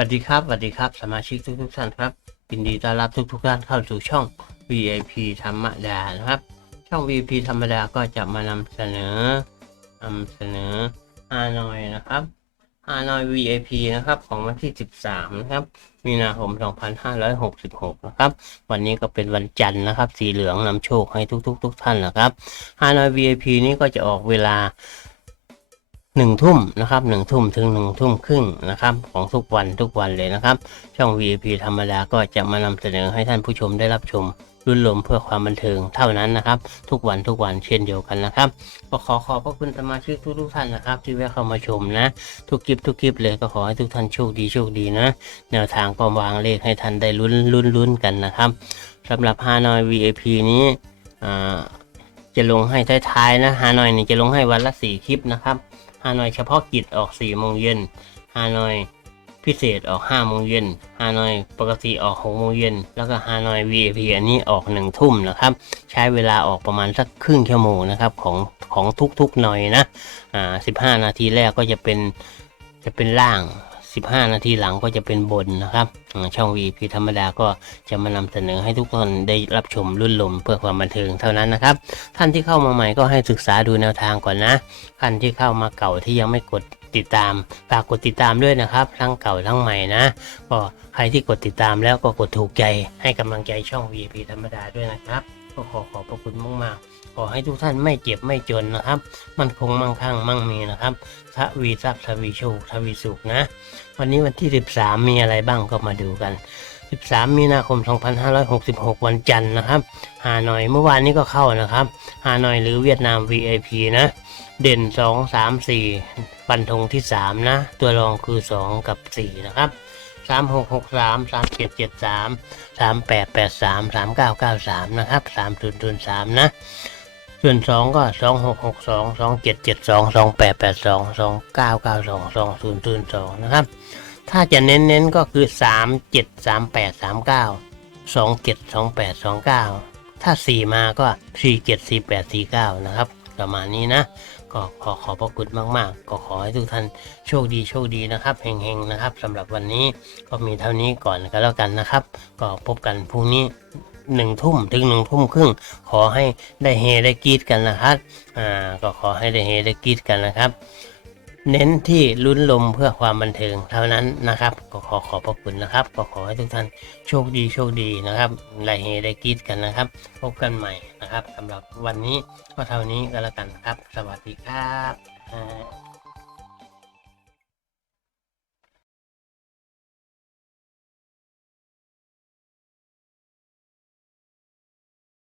วัสดีครับสวัสดีครับ สมาชิกทุกทุกๆท่านครับยินดีต้อนรับทุกทุกๆท่านเข้าสู่ช่อง VIP ธรรมดานะครับ ช่อง VIP ธรรมดาก็จะมานำเสนอนำเสนอฮานอยนะครับฮานอย VIP นะครับของวันที่ 13 นะครับ มีนาคม 2566 นะครับ วันนี้ก็เป็นวันจันทร์นะครับ สีเหลืองนำโชคให้ทุกๆ ทุกท่านนะครับฮานอย VIP นี้ก็จะออกเวลา หนึ่งทุ่มนะครับหนึ่งทุ่มถึงหนึ่งทุ่มครึ่งนะครับของทุกวันทุกวันเลยนะครับ ช่อง VIP ธรรมดาก็จะมานำเสนอให้ท่านผู้ชมได้รับชมรุ่นลมเพื่อความบันเทิงเท่านั้นนะครับ ทุกวันทุกวันเช่นเดียวกันนะครับก็ขอขอบพระคุณสมาชิกทุกทุกท่านนะครับ ที่แวะเข้ามาชมนะ ทุกคลิปทุกคลิปเลยก็ขอให้ทุกท่านโชคดีโชคดีนะแนวทางก็วางเลขให้ท่านได้ลุ้นลุ้นลุ้นกันนะครับสำหรับฮานอย VIP นี้อ่าจะลงให้ท้ายๆนะฮานอยนี่จะลงให้วันละสี่คลิปนะครับ ฮานอยเฉพาะกิจออก4โมงเย็นฮานอยพิเศษออก5โมงเย็นฮานอยปกติออก6โมงเย็นแล้วก็ฮานอย VIP อันนี้ออก1ทุ่มนะครับ ใช้เวลาออกประมาณสักครึ่งชั่วโมงนะครับของของทุกๆหน่อยนะอ่า15 นาทีแรกก็จะเป็นจะเป็นล่าง 15 นาทีหลังก็จะเป็นบนนะครับ ช่อง VIP ธรรมดาก็จะมานำเสนอให้ทุกคนได้รับชมรุ่นลมเพื่อความบันเทิงเท่านั้นนะครับ ท่านที่เข้ามาใหม่ก็ให้ศึกษาดูแนวทางก่อนนะท่านที่เข้ามาเก่าที่ยังไม่กดติดตามฝากกดติดตามด้วยนะครับ ทั้งเก่าทั้งใหม่นะก็ใครที่กดติดตามแล้วก็กดถูกใจให้กำลังใจช่อง VIP ธรรมดาด้วยนะครับ ก็ขอขอบพระคุณมากๆ ขอให้ทุกท่านไม่เจ็บไม่จนนะครับ มันคงมั่งคั่งมั่งมีนะครับทวีทรัพย์ทวีโชคทวีสุขนะ วันนี้วันที่ 13 มีอะไรบ้างก็มาดูกัน 13 มีนาคม 2566 วันจันทร์นะครับฮานอยเมื่อวานนี้ก็เข้านะครับฮานอยหรือเวียดนาม VIP นะ เด่น 2 3 4 ปันธงที่ 3 นะ ตัวรองคือ 2 กับ 4 นะครับ 3 6 6 3 3 7 7 3 3 8 8 3 3 9 9 3นะครับ3 0 0 3นะ ส่วน2ก็2 6 6 2 2 7 7 2 2 8 8 2 2 9 9 2 2 0 0 2นะครับ ถ้าจะเน้นๆก็คือ3 7 3 8 3 9 2 7 2 8 2 9ถ้า4มาก็4 7 4 8 4 9นะครับ ประมาณนี้นะ ก็ขอขอบพระคุณมากๆ ก็ขอให้ทุกท่านโชคดีโชคดีนะครับเฮงๆนะครับสำหรับวันนี้ก็มีเท่านี้ก่อนก็แล้วกันนะครับ ก็พบกันพรุ่งนี้หนึ่งทุ่มถึงหนึ่งทุ่มครึ่งขอให้ได้เฮได้กรีดกันนะครับอ่าก็ขอให้ได้เฮได้กรีดกันนะครับ เน้นที่ลุ้นลมเพื่อความบันเทิงเท่านั้นนะครับ ก็ขอขอบพระคุณนะครับ ก็ขอให้ทุกท่านโชคดีโชคดีนะครับได้เฮได้กีดกันนะครับ พบกันใหม่นะครับสำหรับวันนี้ก็เท่านี้ก็แล้วกันครับ สวัสดีครับ